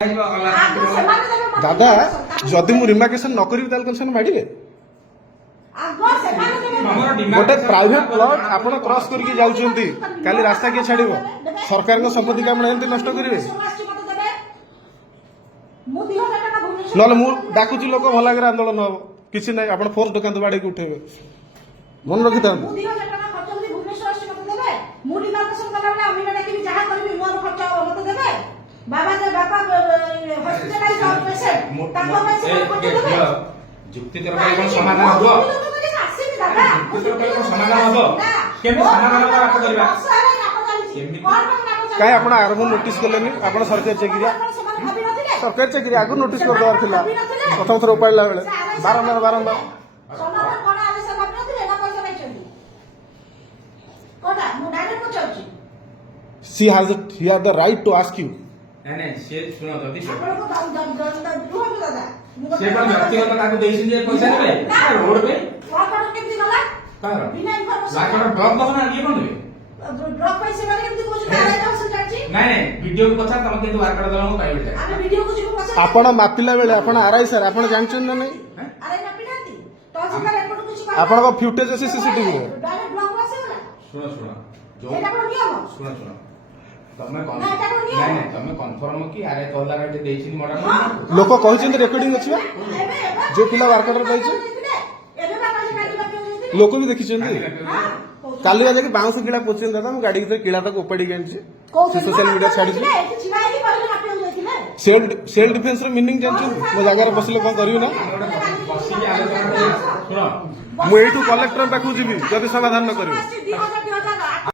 दादा जदि मु रिमार्केशन न करी ताल कन्सन माडिबे गोटे प्राइवेट प्लॉट आपण क्रॉस करके जाउछंती काली रास्ता के छाडिबो सरकार को संपत्ति का एंती नष्ट करिवे नले मु डाकुची लोक भला कर आंदोलन हो किछि नै आपण फोर्स दुकान बाडे के उठेबे मन रखि ता बाबा जे बापा हॉस्पिटलाइज और पेशेंट ताको में से जुक्ति तरफ कोन समाधान हो जुक्ति तरफ कोन समाधान हो केमे समाधान कर आप करबा काय आपण आरंभ नोटिस करलेनी आपण सरकारी चाकरी आगु नोटिस कर दवार थिला प्रथम थर उपाडला बेले बारंबार समाधान कोन आले से भाबी नथिले ना पैसा नै चंदी कोडा मु direct पचाउची she has the right to ask you नहीं से सुनो जदी आपण को रुहो दादा से पर व्यक्तिगत काको देइसिन जे पैसा नेबे रोड पे वाकर केमती गला कार बिना इन्फॉर्मेशन लाकर ड्रॉप दो ना ये कोन देबे ड्रॉप पैसे वाले केमती कोछ डाले तो सुचाची नहीं वीडियो को पछा तम के वाकर दलो काई बेटा आमे वीडियो को जिको पछा आपण मापिला बेले आपण आरआई सर आपण जानछन ना नहीं अरे ना पिनाती तो जिका रिपोर्ट कुछ आपण को फुटेज আছে सीसीटीवी रे डायरेक्ट ब्लॉक वासे वाला सुनो जो एटा को नियम सुनो तमे कौन ना, एटा को नियम। नहीं तमे कन्फर्म की अरे तोला राइट देइसिन मॉडल लोक कहछन रेकॉर्डिंग अछि जो पिला वर्कर पाइछ एबे बाबा जी गाड़ी बाकी होई लोक भी देखिछन काली आले कि बाउंस किला पोछन दादा मु गाड़ी के किला तक उपाडी गेंछि से सोशल मीडिया छाडी छिवाई कहले मापे होई थिले सेल्फ डिफेंस रो मीनिंग जानछु मो जगह रे बसले कोन करियो ना बसी के आलोचना सुनो मु एठू कलेक्टर पाखु जिबी जदि समाधान न करियो